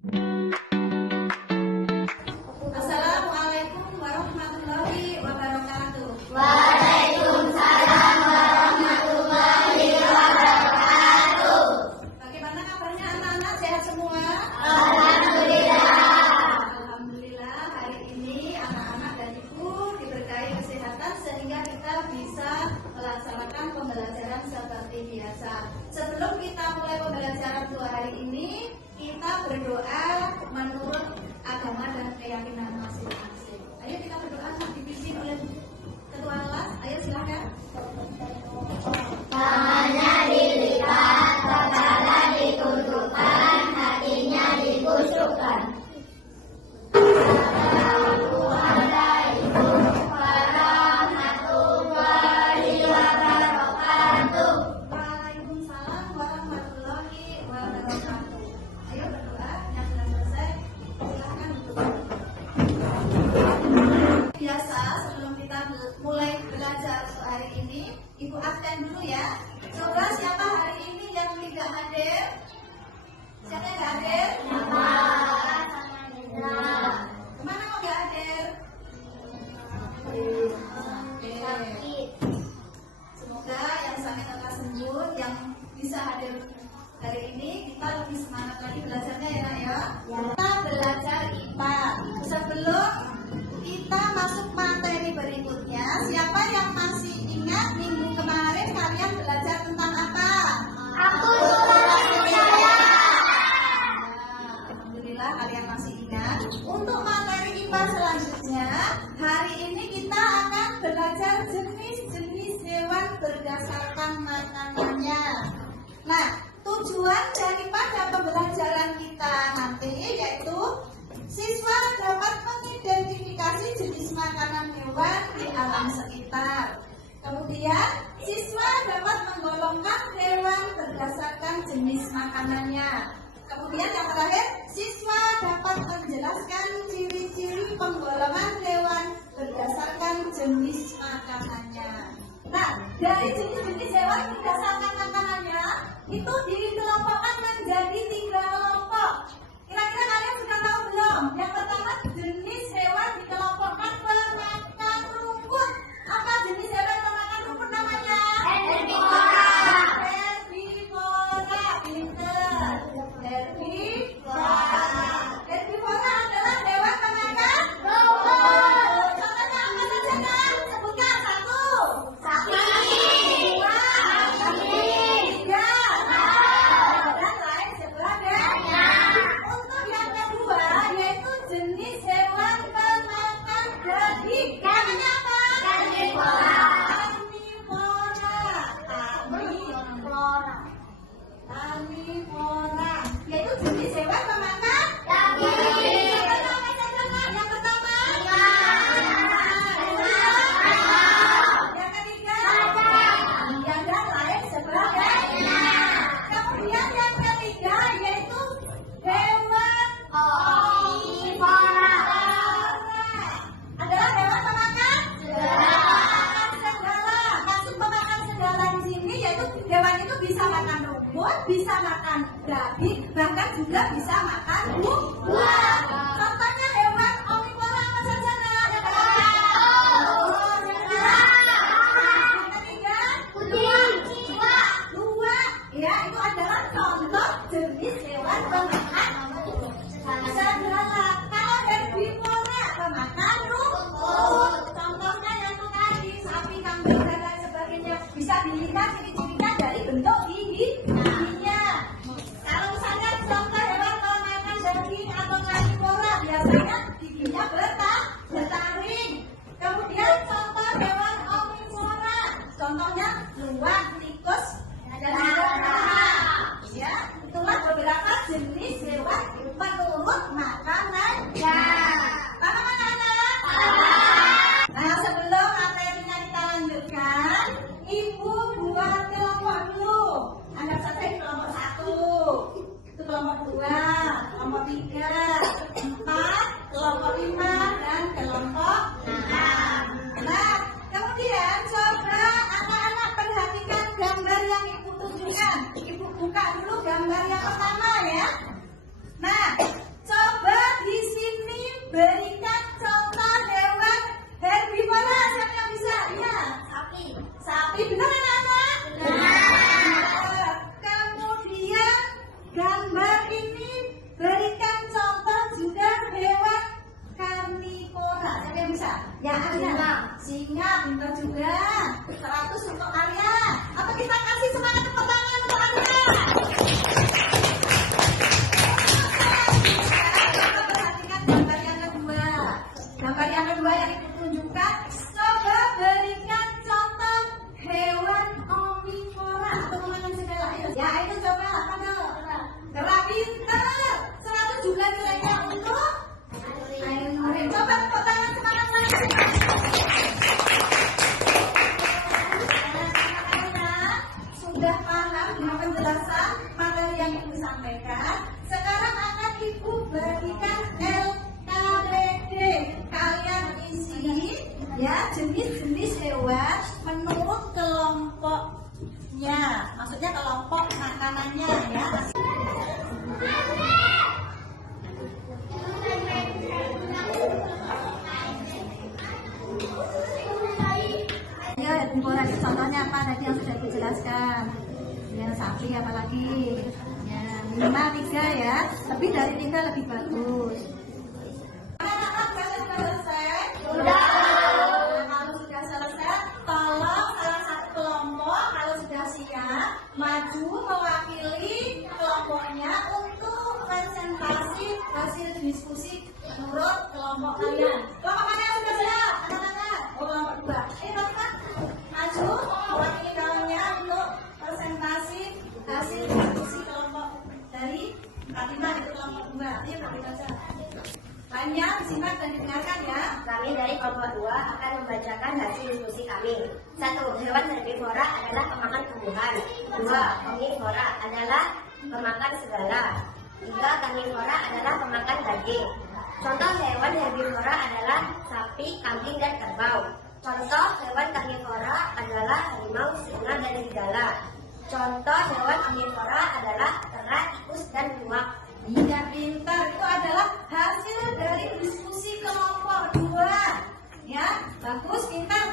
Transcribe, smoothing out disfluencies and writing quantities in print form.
Assalamualaikum warahmatullahi wabarakatuh. Waalaikumsalam warahmatullahi wabarakatuh. Bagaimana kabarnya anak-anak? Sehat semua? Alhamdulillah. Alhamdulillah, hari ini anak-anak dan ibu diberkahi kesehatan sehingga kita bisa melaksanakan pembelajaran seperti biasa. Sebelum kita mulai pembelajaran untuk hari ini, kita berdoa menurut agama dan keyakinan masing-masing. Ayo kita berdoa, dipimpin oleh ketua kelas. Ayo silakan. Tangannya dilipat, kepala ditundukkan, hatinya dikucukkan. Assalamualaikum warahmatullahi wabarakatuh. Waalaikumsalam warahmatullahi wabarakatuh. Ayo berdoa, yang sudah selesai silakan duduk. Biasa sebelum kita mulai belajar untuk hari ini, ibu absen dulu ya. Coba siapa hari ini yang tidak hadir? Siapa yang tidak hadir? Kemana kok nggak hadir? Oke. Semoga yang sakit lekas sembuh, yang bisa hadir hari ini kita lebih semangat lagi belajarnya ya Nak ya. Kita belajar IPA. Sebelum kita masuk materi berikutnya, siapa yang masih ingat minggu kemarin kalian belajar tentang apa? Aku suka saya. Alhamdulillah kalian masih ingat. Untuk materi IPA selanjutnya, hari ini kita akan belajar jenis-jenis hewan berdasarkan makanannya. Nah, tujuan daripada pembelajaran kita nanti yaitu siswa dapat mengidentifikasi jenis makanan hewan di alam sekitar. Kemudian, siswa dapat menggolongkan hewan berdasarkan jenis makanannya. Kemudian yang terakhir, siswa dapat menjelaskan ciri-ciri penggolongan hewan berdasarkan jenis makanannya. Nah, dari jenis-jenis hewan berdasarkan makanannya itu dikelompokkan menjadi 3 kelompok. Kira-kira kalian sudah tahu belum? Yang pertama, jenis hewan dikelompokkan pemakan rumput. Apa jenis hewan pemakan rumput namanya? Herbivora. Herbivora. Pinter. Herbivora adalah hewan pemakan rumput. Contohnya apa saja kan? Sebutkan. 1. Sapi. 2. Kambing. 3. Dan lain sebagainya. Untuk yang kedua yaitu jenis hewan pemakan daging. Namanya apa? Karnivora. Karnivora. Yaitu jenis hewan pemakan Daging. Contohnya apa saja, Nak? Yang pertama yang ketiga yang dan lain sebagainya. Kemudian yang ketiga yaitu hewan Omnivora. adalah hewan pemakan segala. Maksud pemakan segala di sini yaitu hewan itu bisa makan rumput, bisa makan daging, bahkan juga bisa makan buah. Contohnya hewan omnivora apa saja, Nak? Yang pertama. Yang ketiga. Kucing. Dua. Ya, itu adalah contoh jenis hewan pemakan segala. Kalau herbivora pemakan rumput. Contohnya yang itu tadi sapi, kambing dan lain sebagainya. Bisa dilihat ciri-cirinya dari bentuk giginya. Kalau misalnya contoh hewan pemakan daging atau karnivora, biasanya giginya bertaring. Kemudian contoh hewan omnivora, contohnya luwak, tikus, dan lain-lain. Ya, itulah beberapa jenis hewan menurut makanannya. Paham anak-anak? Nah, sebelum materinya kita lanjutkan, ibu buat kelompok dulu. Anggap saja ini kelompok 1, itu kelompok 2, kelompok 3, 4, kelompok 5, dan kelompok 6. Nah, kemudian coba anak-anak perhatikan gambar yang ibu tunjukkan. Ibu buka dulu gambar yang pertama ya. Nah, Ya, pintar juga. 100 untuk Arya. Apa kita kasih semangat tepuk tangan untuk Arya? Kita perhatikan gambar yang kedua. Gambar yang kedua yang ditunjukkan. Coba berikan contoh hewan omnivora atau memakan segala. Ya, itu coba pada gerak pintar. 100 juga nilainya untuk Ainur. Coba tepuk tangan semangat lagi. Sudah paham dengan penjelasan materi yang Ibu sampaikan. Sekarang akan Ibu berikan LKBD. Kalian isi ya jenis-jenis hewan menurut kelompoknya. Maksudnya kelompok makanannya ya. Ya, herbivora itu contohnya apa tadi yang sudah dijelaskan. Ya, sapi apalagi. Ya, minimal 3 ya. Lebih dari 3 lebih bagus. Anak-anak sudah selesai? Sudah. Nah, kalau sudah selesai, tolong salah satu kelompok kalau sudah siap maju mewakili kelompoknya untuk presentasi hasil diskusi menurut kelompok kalian. Kelompok mana yang sudah siap? Anak-anak. Oh, kelompok 2. Teman-teman, maju mewakili kawannya untuk presentasi hasil diskusi kelompok dari Fatimah itu kelompok 2. Ayo Fatimah saja. Lainnya disimak dan didengarkan ya. Kami dari kelompok 2 akan membacakan hasil diskusi kami. 1. Hewan herbivora adalah pemakan tumbuhan. 2. Omnivora adalah pemakan segala. 3. Karnivora adalah pemakan daging. Contoh hewan herbivora adalah sapi, kambing, dan kerbau. Contoh hewan karnivora adalah harimau, singa, dan serigala. Contoh hewan omnivora adalah kera, tikus, dan luwak. Iya, pintar. Itu adalah hasil dari diskusi kelompok 2. Ya, bagus, pintar.